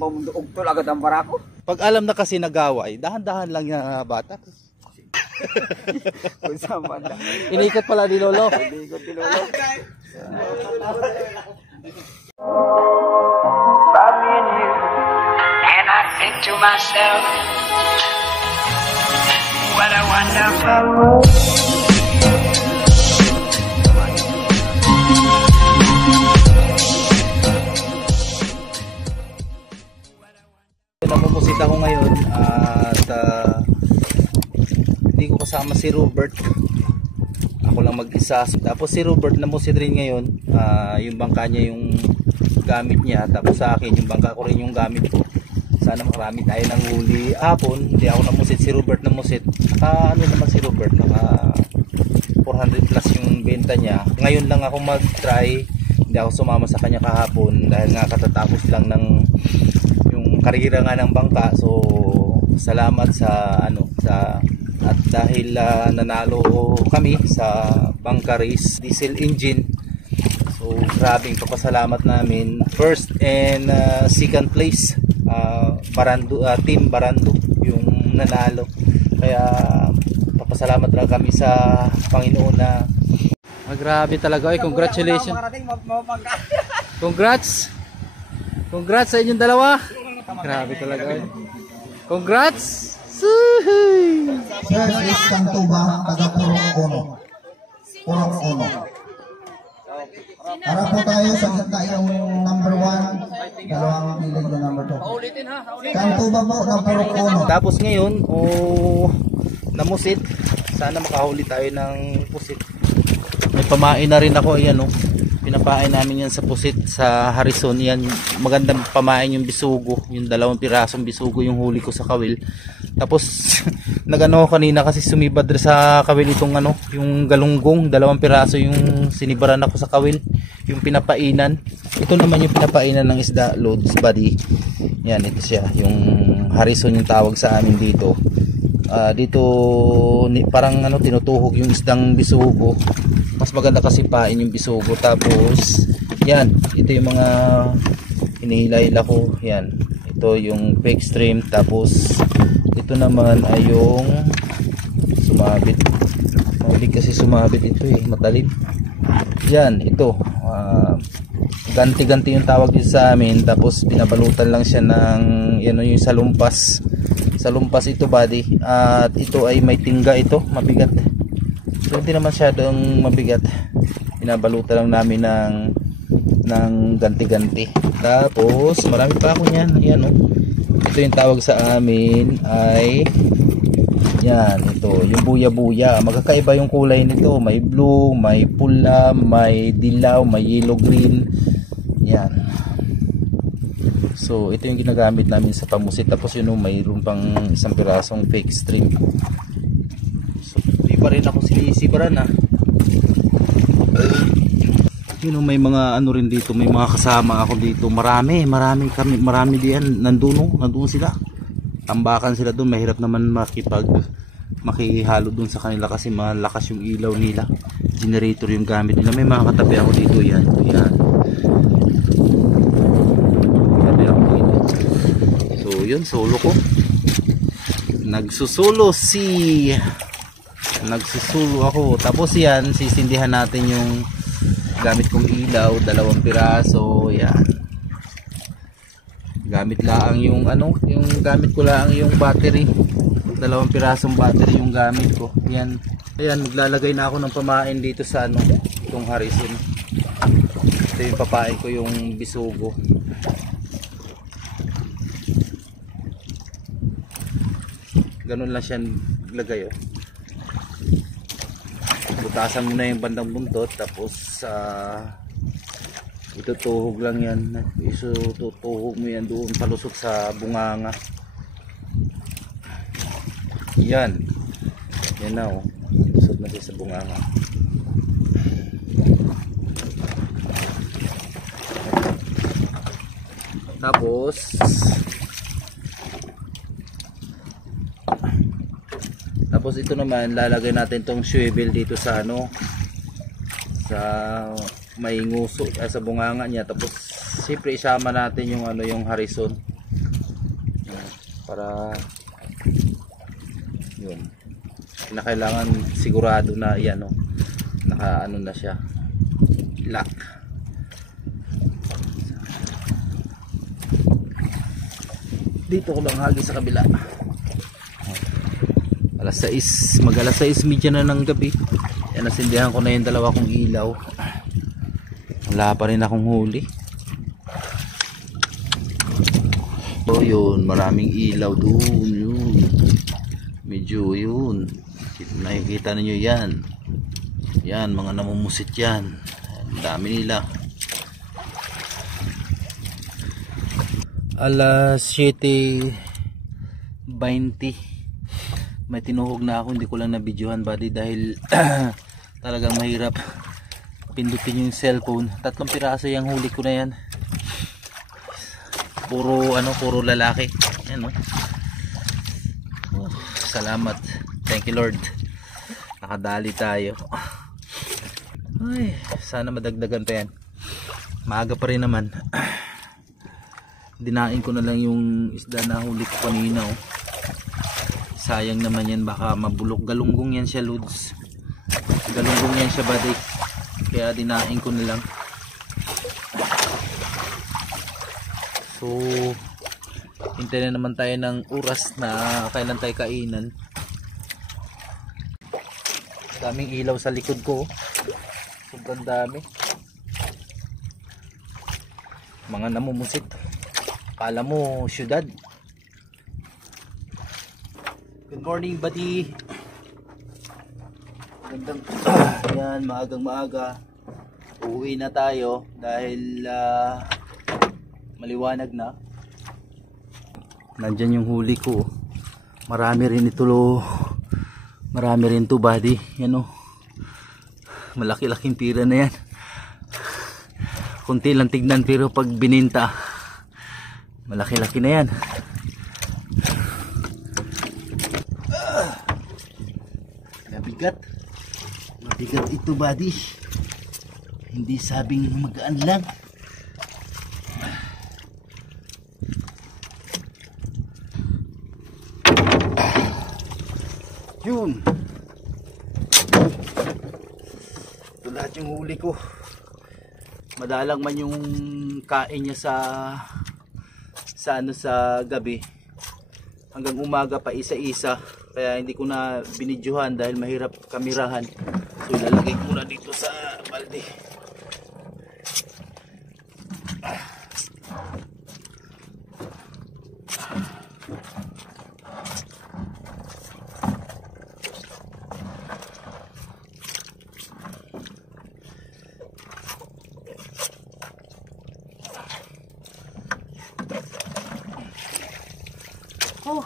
Mamunduog to agad ang barako. Pag alam na kasi nagaway, dahan-dahan lang yung bata. Kung saan man lang. Inikot pala ni Lolo. Inikot ni Lolo. And I think to myself, what a wonderful world. Namumusit ako ngayon at hindi ko kasama si Robert. Ako lang mag-isa. Tapos si Robert namusit rin ngayon. Yung bangka niya yung gamit niya. Tapos sa akin yung bangka ko rin yung gamit ko. Sana marami tayo ng huli. Hapon hindi ako namusit, si Robert namusit. Ano naman si Robert, naka 400 plus yung benta niya. Ngayon lang ako mag-try. Hindi ako sumama sa kanya kahapon dahil nga katatapos lang ng yung karera nga ng bangka. So salamat sa at dahil nanalo kami sa bangka race diesel engine. So grabing papasalamat namin. First and second place Team Barando yung nanalo. Kaya papasalamat lang kami sa Panginoon na grabe talaga. Congratulations. Congrats sa inyong dalawa. Grabe talaga. Congrats. Sir, is Kantuba, taga Purok Uno. Para po tayo sa gitna yung number 1, dalawang kilig yung number 2. Kantuba po, ng Purok Uno. Tapos ngayon, namusit. Sana makahuli tayo ng pusit. May pamain na rin ako, ayan pinapain namin yan sa pusit sa Harrison. Yan, magandang pamain yung bisugo, yung 2 pirasong bisugo yung huli ko sa kawil. Tapos nagano kanina kasi sumibad sa kawil itong yung galunggong, 2 piraso yung sinibaran ako sa kawil, yung pinapainan. Ito naman yung pinapainan ng isda, loads body. Yan, ito siya, yung Harrison yung tawag sa amin dito. Dito parang tinutuhog yung isdang bisugo. Mas maganda kasi pain yung bisugo. Tapos yan, ito yung mga hinihila-hila ko. Yan, ito yung fake stream. Tapos ito naman ay yung sumabit. Mahilig kasi sumabit ito matalim. Yan, ito ganti-ganti yung tawag dito sa amin. Tapos binabalutan lang siya ng yung salumpas. Salumpas ito body. At ito ay may tingga, ito mabigat. So hindi naman masyadong mabigat. Binabalutan lang namin ng ganti-ganti. Tapos marami pa ako niyan. Ayan Ito yung tawag sa amin ay yan, ito yung buya-buya. Magkakaiba yung kulay nito. May blue, may pula, may dilaw, may yellow green. Yan. So ito yung ginagamit namin sa pamusit. Tapos yun mayroon pang 1 pirasong fake stream. So di pa rin ako sinisibaran yun may mga rin dito, may mga kasama ako dito. Marami diyan. Nandun sila. Tambakan sila doon. Mahirap naman makihalo doon sa kanila kasi malakas yung ilaw nila. Generator yung gamit nila. May mga katabi ako dito. Yan. So yun, solo ko. Nagsusulo ako. Tapos yan, sisindihan natin yung gamit kong ilaw, 2 piraso. Yan. Gamit lang yung yung gamit ko lang yung battery. 2 pirasong battery yung gamit ko. Yan. Ayan, maglalagay na ako ng pamain dito sa itong Harrison. Ito yung papain ko yung bisugo. Ganun lang siya lagay butasan mo na yung bandang buntot. Tapos itutuhog lang yan. Itutuhog mo yan doon palusot sa bunganga. Yan na lusot na siya sa bunganga. Tapos ito naman lalagay natin tong swivel dito sa sa may nguso sa bunganga niya. Tapos siyempre isama natin yung ano, yung Harrison. Para yun. Kailangan sigurado na yan, no. Naka ano na siya. Lock. Dito ko lang hagi sa kabila. Alas 6, mag alas 6:30 na ng gabi. Yan, nasindihan ko na yung dalawa kong ilaw. Wala pa rin akong huli. So yun, maraming ilaw doon. Yun. Medyo yun. Nakikita ninyo yan. Yan, mga namumusit yan. Ang dami nila. Alas 7:20. May tinuhog na ako, hindi ko lang na-videohan buddy dahil talagang mahirap pindutin yung cellphone. 3 piraso yung huli ko na yan. Puro ano, puro lalaki. Yan, no? Oh, salamat. Thank you Lord. Nakadali tayo. Ay, sana madagdagan pa yan. Maaga pa rin naman. Dinain ko na lang yung isda na huli ko kanina, oh. Sayang naman yan, baka mabulok. Galunggong yan siya, Lods. Galunggong yan siya, buddy. Kaya dinain ko na lang. So hintay na naman tayo ng oras na kailan tayo kainan. Daming ilaw sa likod ko. Sobrang dami. Mga namumusit. Kala mo syudad. Good morning buddy. Gandang yan, maagang maaga. Uuwi na tayo dahil maliwanag na. Nandyan yung huli ko. Marami rin ito, marami rin to buddy. Yan, oh. Malaki-laking pira na yan. Kunti lang tignan pero pag bininta malaki-laki na yan. Mabigat. Mabigat ito buddy. Hindi sabing magaan lang. Yun. Ito lahat yung huli ko. Madalang man yung kain niya sa gabi. Hanggang umaga pa isa-isa. Kaya hindi ko na binidyohan dahil mahirap kamerahan. So ilalagay ko na dito sa balde. Oh.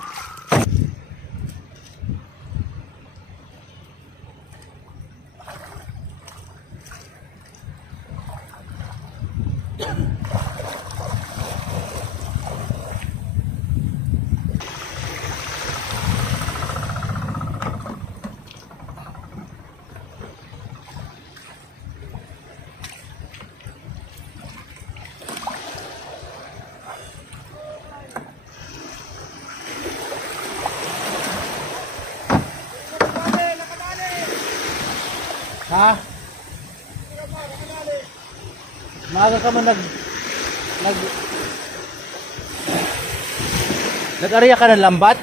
Ha? Maaga ka man nag-area ka ng lambat?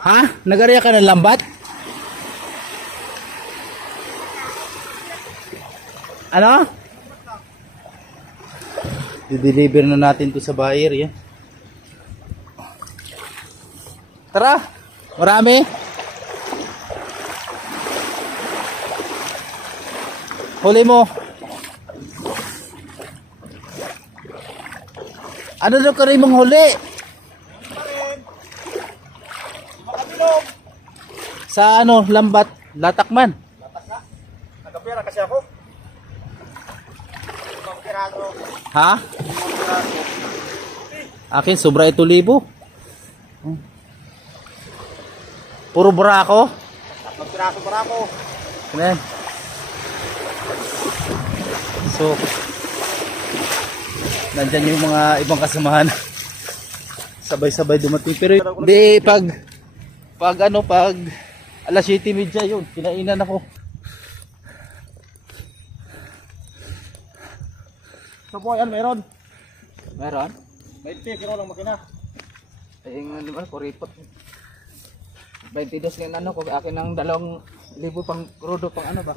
Ha? Nag-area ka ng lambat? Ano? I-deliver na natin to sa buyer, yan. Tara, marami. Huli mo. Ano daw ka rin mong huli? Sa ano, lambat, latakman. Latak na. Nagkapira kasi ako. Ha? Akin, sobra ito 1,000. Puro burako? Magpiraso barako. Ayan. So, nandyan yung mga ibang kasamahan. Sabay-sabay dumating. Pero hindi, pag alas 7:30 yun, kinainan ako. So po, yan, meron. Meron? May pero lang makina. Ay, ano ba, kuripot. 22 ng ano, kung akin ng 2,000 pang krudo, pang ano ba?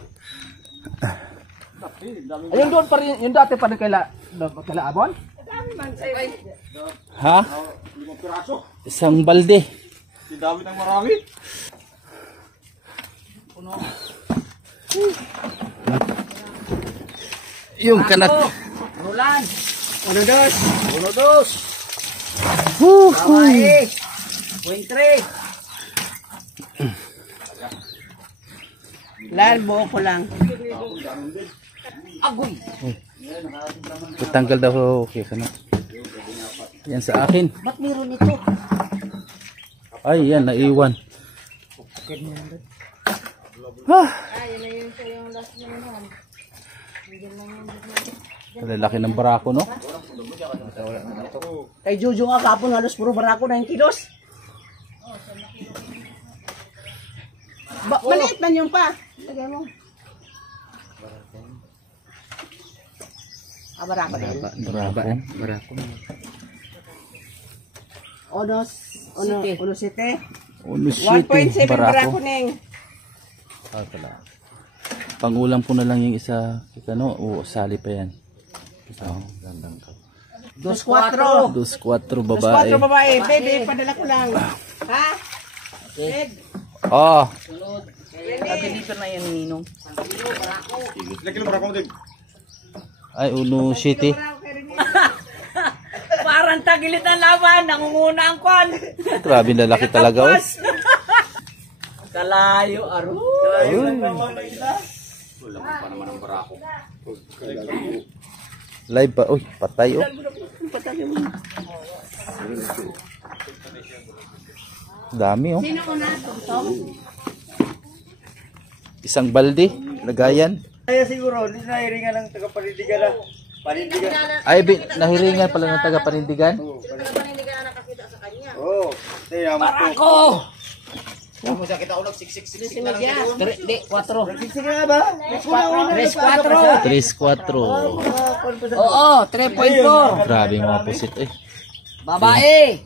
Ayun doon pa rin, yung dati pa rin kaila Abon? Ha? 5 piraso. Isang balde. Si David ang marami. Yung kanat. Rulan! Uno, dos. Babae! Wintre! Lal, buo ko lang. Agoy! Tutanggal daw. Okay, sana. Yan sa akin. Ba't meron ito? Ay, yan, naiwan. Lalaki ng barako, no? Kay Jojo nga kapon, halos puro barako na yung kilos. Maliit man yung pa. Lagay mo. Barako na yun. Barako. Uno sete. 1.7 barako na yung. Ah, pala. Pangulam ko na lang yung isa. Ano? O, sali pa yan. Oh, gandang ka. 2-4. 2-4 2-4 babae. babae. Baby, padala ko lang. Ha? Ed. Oh, Sabi dito na yan, Ninong. Lagi lang barako din. ay, Uno City. Parang tagilit ang laban. Nangunguna ang kwan. Grabe lalaki talaga. Oh. Kalayo, aro. Live pa. Uy, patay oh. Dami oh. Isang balde, lagayan. Kaya siguro, hindi na hiringan ng taga-panindigan na. Panindigan. Ay, nahiringan pala ng taga-panindigan. Oo. Barako! Kamu sa kita ulog, siksik na lang Di, 4. Siksik na ba? 3-4. 3-4. Oo, 3.4. Grabe yung mga pusit eh. Babae.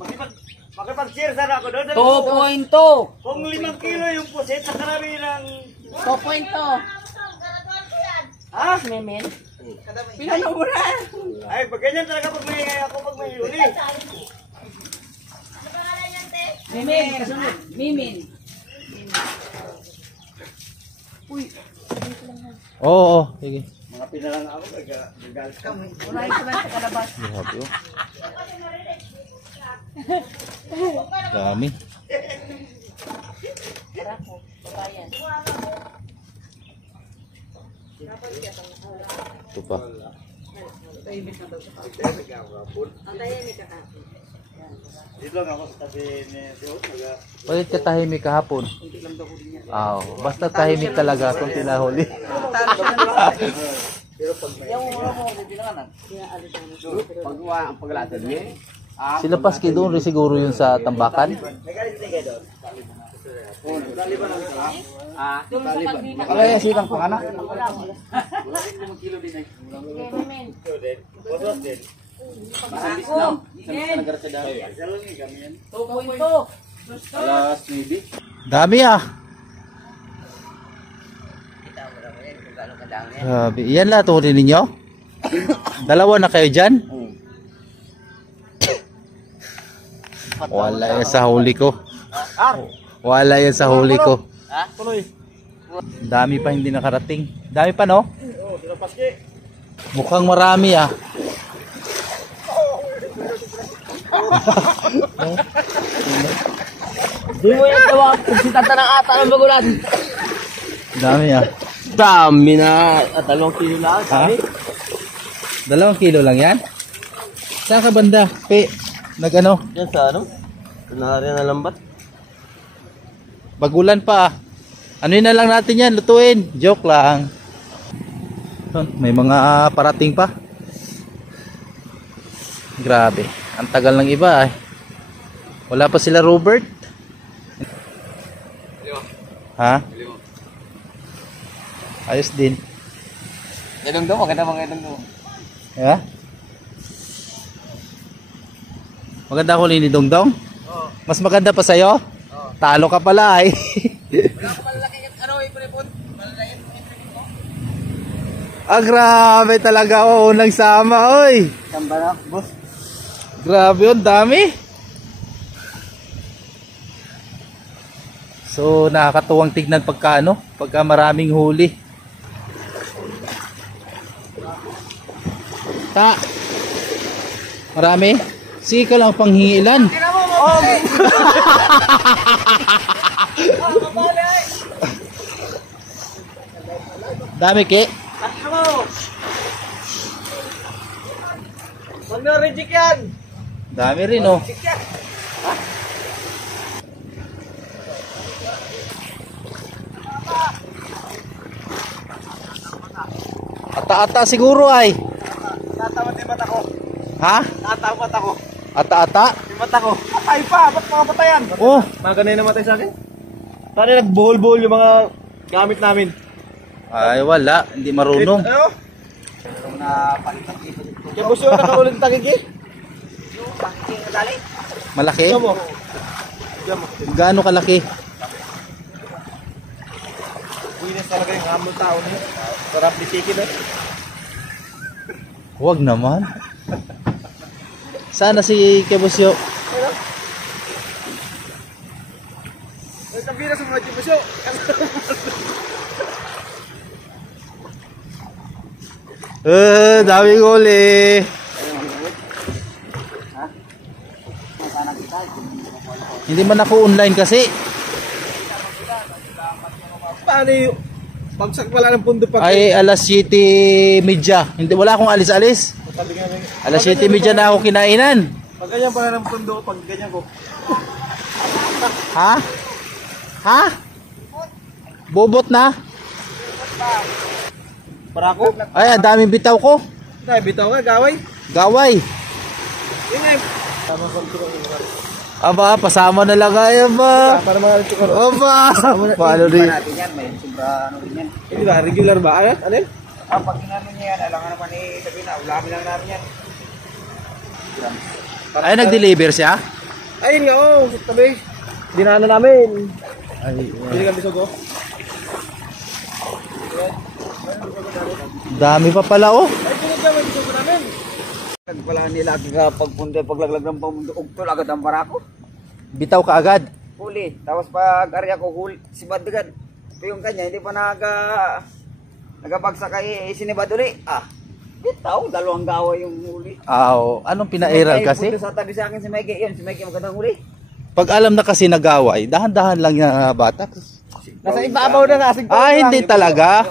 Makipag-share sana ako doon. 2.2. Kung 5 kilo yung pusit, sa karami ng... 2.2. Ah, memen. Pinano mo na. Ay, pag ganyan talaga pag may ako pag may huli. Memen, kasunod. Mimin. Oo, sige. Mga pinalang ako, nagalit ka. Unahin ko lang sa kalabas. Grabe oh. Dami. Ito pa. Dito lang ako sa tabi ni Teo. Palit ka tahimik kahapon. Basta tahimik talaga kung tinahuli. Ang paglatad niya. Sila paski doon rin siguro yun sa tambakan. Kaya sirang pa kana. Alas 9. Dami ah. Grabe. Yan lahat huli ninyo? Dalawa na kayo dyan? Wala yan sa huli ko. Wala yan sa huli ko. Dami pa hindi nakarating. Dami pa no? Mukhang marami ah. Di mo yung tawa kung sitata ng ata ng bagulan. Dami ah. Dami na. 2 kilo lang. Ha? 2 kilo lang yan? Saan ka banda? Nag-ano? Yan sa ano? Kunahari na lambat. Bagulan pa ah. Ano na lang natin yan? Lutuin. Joke lang. May mga parating pa. Grabe, ang tagal ng iba Wala pa sila Robert. Ha? Ayos din. Ganun daw, maganda mga ganun daw. Yeah? Maganda huli ni Dongdong? Mas maganda pa sa'yo? Talo ka pala grabe talaga. Unang sama oy. Samba na, boss. Grabe yun, dami. So nakakatuwang tignan pagka maraming huli. Marami? Sige ka lang panghingilan. Dami ke. Huwag na reject yan. Dami rin Ata-ata siguro ay. Natamat yung mata ko. Ha? Natamat ako. Ata-ata? Yung mata ko. Patay pa. Ba't mga patayan? Oh, Mga ganun namatay sa akin. Tani nagbuhol-buhol yung mga gamit namin. ay wala, hindi marunong. Ayo. Kaya gusto yung nakaulit tagig eh. Malaki? Ito mo. Gaano kalaki? Winis talaga yung hamon tao niya. Sarap bitikin eh. Huwag naman. Sana si Kebusyo. May kabira sa mga jibusyo. Daming huli. Hindi man ako online kasi. Paano yung pagsak pala ng pundo pag... Ay alas 7:30. Hindi, wala akong alis-alis. Alas 7:30 na ako kinainan. Pag ganyan pala ng pundo, pag ganyan ko. Ha? Ha? Bobot na? Para ako? Ay, ang daming bitaw ko. Dahil bitaw ka, gaway. Gaway. Yun nga. Tama sa ito. Aba, pasama na lang kayo ba? Para mga ito ko. Aba, paano rin? natin yan, may sobra ano rin yan. Hindi ba, regular ba? Ano? Pag ginano niya yan, alangan naman eh, sabihin na, ulamin lang namin yan. Ay, nag-deliver siya? Ayun nga, oh, tabi. Dinaanan namin. Ay, Hindi kami sugo. dami pa pala oh. Ay, sunod ka, may sugo namin. Pala nila pagpunta, paglaglag ng pamundo, ugtol agad ang barako. Bitaw ka agad. Huli. Tapos pag ari ako huli, si Badugad. Pero yung kanya, hindi pa nagabagsak kay sinibad uli. Bitaw, dalawang gawa yung huli. Anong pinairal kasi? Punta sa tabi sa akin si Mikey. Yun, si Mikey magandang huli. Pag alam na kasi nagaway, dahan-dahan lang yung batak. Nasa ibabaw na nasig. Hindi talaga.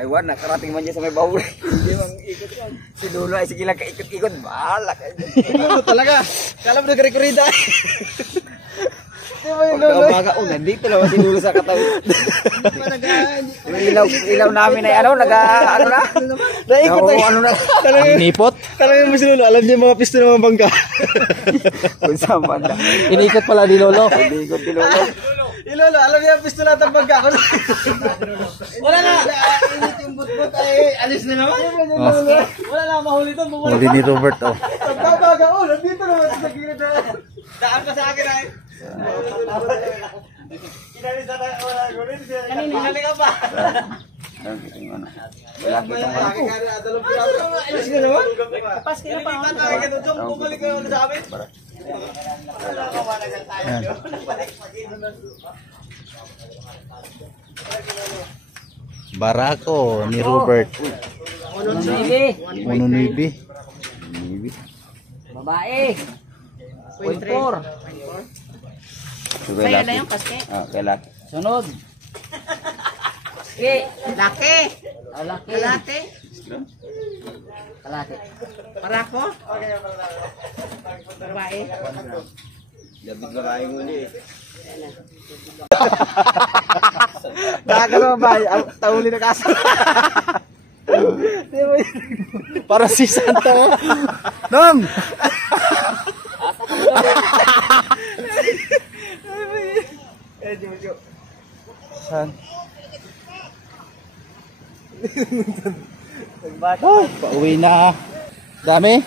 Ay, wala, nakarating man dyan sa may bahuli. Hindi mang ikot yan. Si Lolo ay sige lang kaikot-ikot. Bahala ka. Lolo talaga. Kala mo nagrekorida. Di ba yung Lolo? Pagka umaga, nandito lang si Lolo sa katawid. Yung ilaw namin ay ano na? Naikot ay. Ano na? Inipot? Talagang mo si Lolo, alam niya yung mga pisto ng mga bangka. Kung saan banda. Inikot pala ni Lolo. Inikot ni Lolo. Lolo, alam niya yung pisto natin bangka. Wala na. Init yung butbut ay alis na naman. Wala na, mahuli doon. Huli ni Robert oh. Pagbabaga, nandito naman sa gilid na. Daan ka sa akin ay. Kinalisa na, wala ko rin. Kanina ka pa. Malaki ka na, dalawang piraso. Alis ka naman? Kapas ka na pa. Bumalik ka na sa amin. Wala ka ba tayo. Nabalik pa dito na. Barako ni Robert. Uno Navy. Babae. 0.4. Sa'yo na yung kaske. Kay laki. Sunod. Laki. Laki. Kalate. Kalate. Parako. Babae. Dabig babae muli eh. Nakakalawa ba? Tauli na kasal. Di mo Para si Santa. Nong! San? Oh, pauwi na. Dami?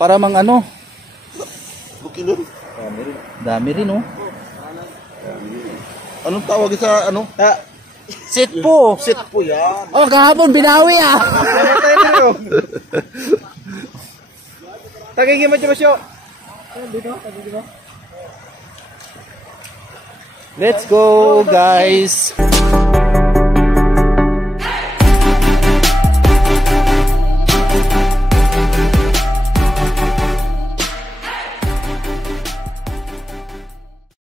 Para mang ano? Dami rin oh. Anong tawag sa ano? Sit po. Sit po yan. Oh, kahapon binawi ah. Tagiging mo siya. Let's go guys.